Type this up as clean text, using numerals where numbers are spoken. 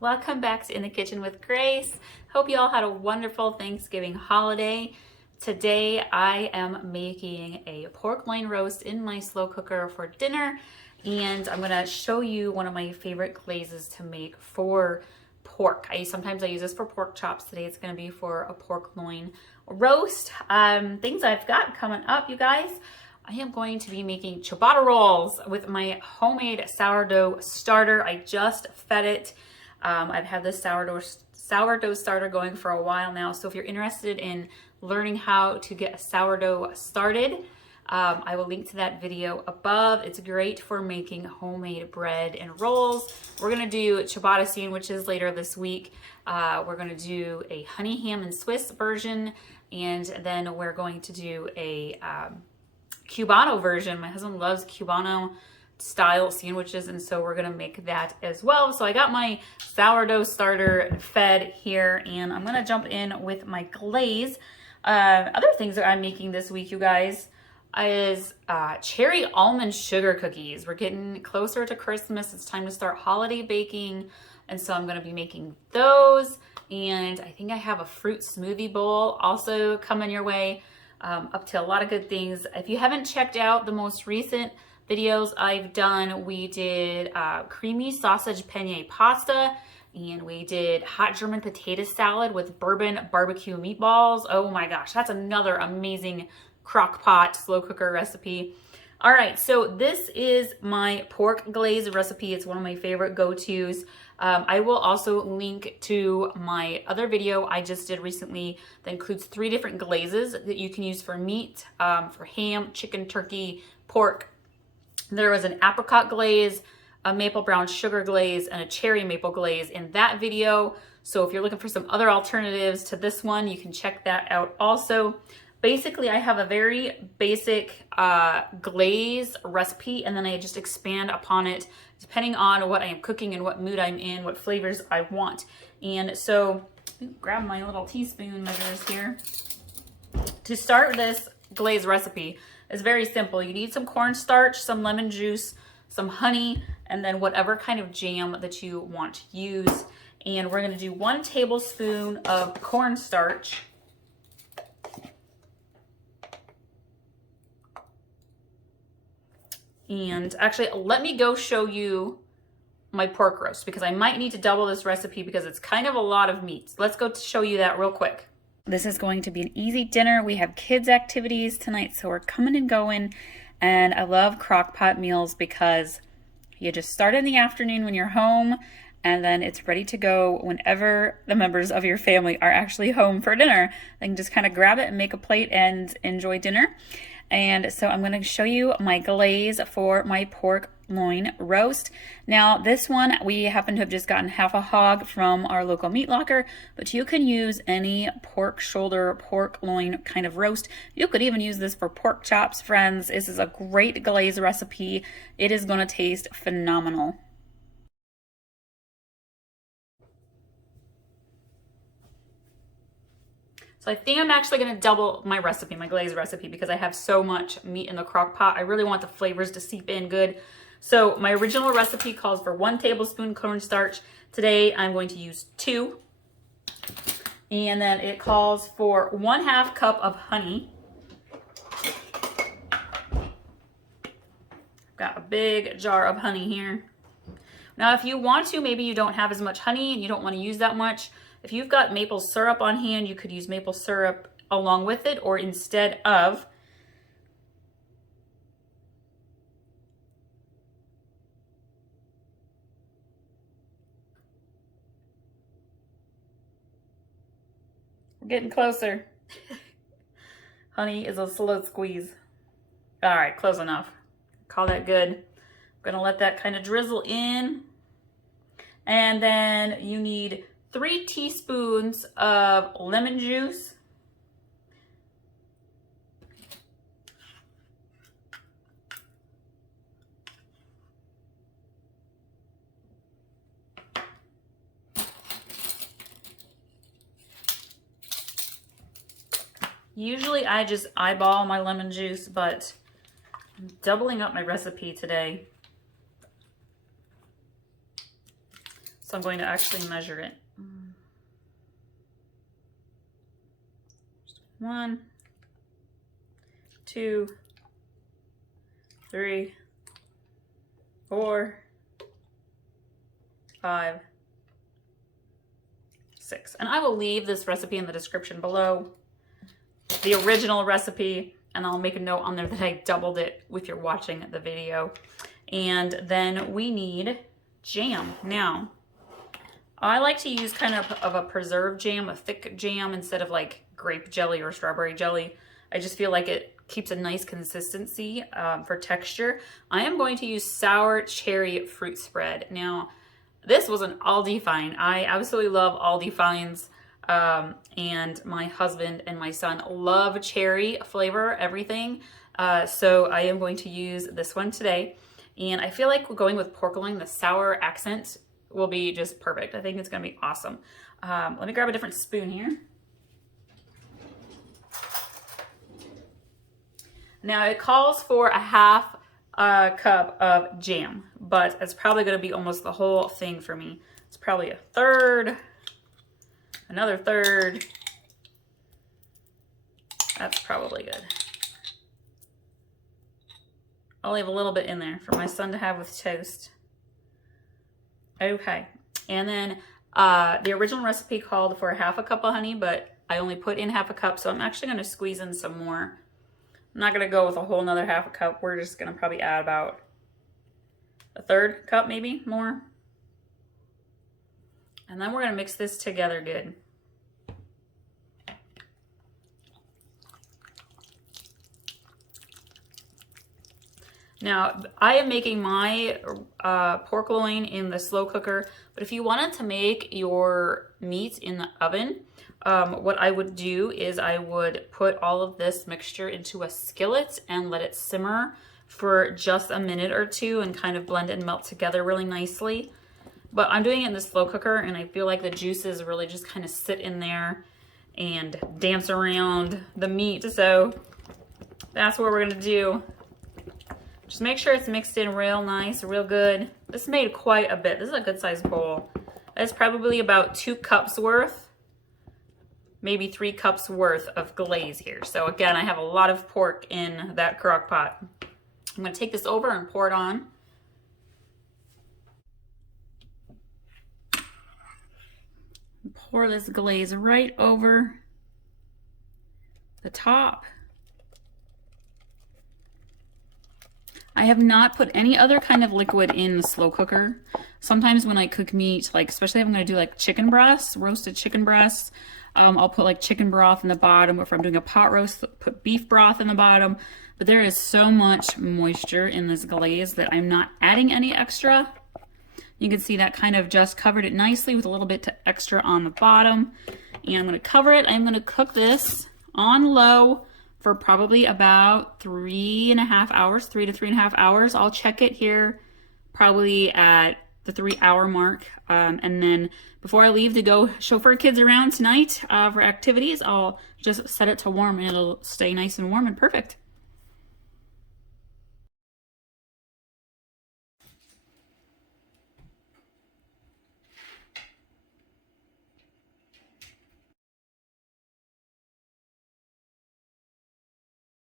Welcome back to In the Kitchen with Grace. Hope you all had a wonderful Thanksgiving holiday. Today I am making a pork loin roast in my slow cooker for dinner, and I'm going to show you one of my favorite glazes to make for pork. Sometimes I use this for pork chops. Today it's going to be for a pork loin roast. Things I've got coming up, you guys. I am going to be making ciabatta rolls with my homemade sourdough starter. I just fed it. I've had this sourdough starter going for a while now. So if you're interested in learning how to get a sourdough started, I will link to that video above. It's great for making homemade bread and rolls. We're gonna do ciabatta sandwiches later this week. We're gonna do a honey ham and Swiss version, and then we're going to do a Cubano version. My husband loves Cubano style sandwiches, and so we're gonna make that as well. So I got my sourdough starter fed here, and I'm gonna jump in with my glaze. Other things that I'm making this week, you guys, is cherry almond sugar cookies. We're getting closer to Christmas. It's time to start holiday baking, and so I'm gonna be making those. And I think I have a fruit smoothie bowl also coming your way. Up to a lot of good things. If you haven't checked out the most recent videos I've done, we did creamy sausage penne pasta, and we did hot German potato salad with bourbon barbecue meatballs. Oh my gosh, that's another amazing crock pot slow cooker recipe. All right, so this is my pork glaze recipe. It's one of my favorite go-tos. I will also link to my other video I just did recently that includes 3 different glazes that you can use for meat, for ham, chicken, turkey, pork. There was an apricot glaze, a maple brown sugar glaze, and a cherry maple glaze in that video. So if you're looking for some other alternatives to this one, you can check that out also. Basically, I have a very basic glaze recipe, and then I just expand upon it depending on what I am cooking and what mood I'm in, what flavors I want. And so, grab my little teaspoon measures here. To start this glaze recipe, it's very simple. You need some cornstarch, some lemon juice, some honey, and then whatever kind of jam that you want to use. And we're gonna do 1 tablespoon of cornstarch. And actually, let me go show you my pork roast, because I might need to double this recipe because it's kind of a lot of meat. Let's go show you that real quick. This is going to be an easy dinner. We have kids' activities tonight, so we're coming and going. And I love crock pot meals because you just start in the afternoon when you're home, and then it's ready to go whenever the members of your family are actually home for dinner. They can just kind of grab it and make a plate and enjoy dinner. And so I'm going to show you my glaze for my pork loin roast. Now this one, we happen to have just gotten half a hog from our local meat locker, but you can use any pork shoulder, pork loin kind of roast. You could even use this for pork chops, friends. This is a great glaze recipe. It is going to taste phenomenal. So I think I'm actually going to double my recipe, my glaze recipe, because I have so much meat in the crock pot. I really want the flavors to seep in good. So my original recipe calls for 1 tablespoon cornstarch. Today I'm going to use 2. And then it calls for 1/2 cup of honey. I've got a big jar of honey here. Now if you want to, maybe you don't have as much honey and you don't want to use that much. If you've got maple syrup on hand, you could use maple syrup along with it or instead of. We're getting closer. Honey is a slow squeeze. All right, close enough. Call that good. I'm gonna let that kind of drizzle in. And then you need 3 teaspoons of lemon juice. Usually I just eyeball my lemon juice, but I'm doubling up my recipe today. So I'm going to actually measure it. 1, 2, 3, 4, 5, 6. And I will leave this recipe in the description below, the original recipe, and I'll make a note on there that I doubled it if you're watching the video. And then we need jam. Now, I like to use kind of a preserved jam, a thick jam, instead of like grape jelly or strawberry jelly. I just feel like it keeps a nice consistency for texture. I am going to use sour cherry fruit spread. Now, this was an Aldi find. I absolutely love Aldi finds, and my husband and my son love cherry flavor, everything. So I am going to use this one today. And I feel like going with pork loin, the sour accent will be just perfect. I think it's gonna be awesome. Let me grab a different spoon here. Now it calls for a half cup of jam, but it's probably gonna be almost the whole thing for me. It's probably a third, another third. That's probably good. I'll leave a little bit in there for my son to have with toast. Okay, and then the original recipe called for half a cup of honey, but I only put in half a cup, so I'm actually gonna squeeze in some more. I'm not gonna go with a whole nother half a cup. We're just gonna probably add about a third cup, maybe more. And then we're gonna mix this together good. Now, I am making my pork loin in the slow cooker, but if you wanted to make your meat in the oven, what I would do is I would put all of this mixture into a skillet and let it simmer for just a minute or two and kind of blend and melt together really nicely. But I'm doing it in the slow cooker, and I feel like the juices really just kind of sit in there and dance around the meat. So that's what we're gonna do. Just make sure it's mixed in real nice, real good. This made quite a bit. This is a good sized bowl. It's probably about 2 cups worth, maybe 3 cups worth of glaze here. So again, I have a lot of pork in that crock pot. I'm gonna take this over and pour it on. Pour this glaze right over the top. I have not put any other kind of liquid in the slow cooker. Sometimes when I cook meat, like especially if I'm gonna do like chicken breasts, roasted chicken breasts, I'll put like chicken broth in the bottom, or if I'm doing a pot roast, put beef broth in the bottom. But there is so much moisture in this glaze that I'm not adding any extra. You can see that kind of just covered it nicely with a little bit extra on the bottom. And I'm gonna cover it. I'm gonna cook this on low for probably about 3.5 hours, 3 to 3.5 hours. I'll check it here probably at the 3-hour mark. And then before I leave to go chauffeur kids around tonight for activities, I'll just set it to warm and it'll stay nice and warm and perfect.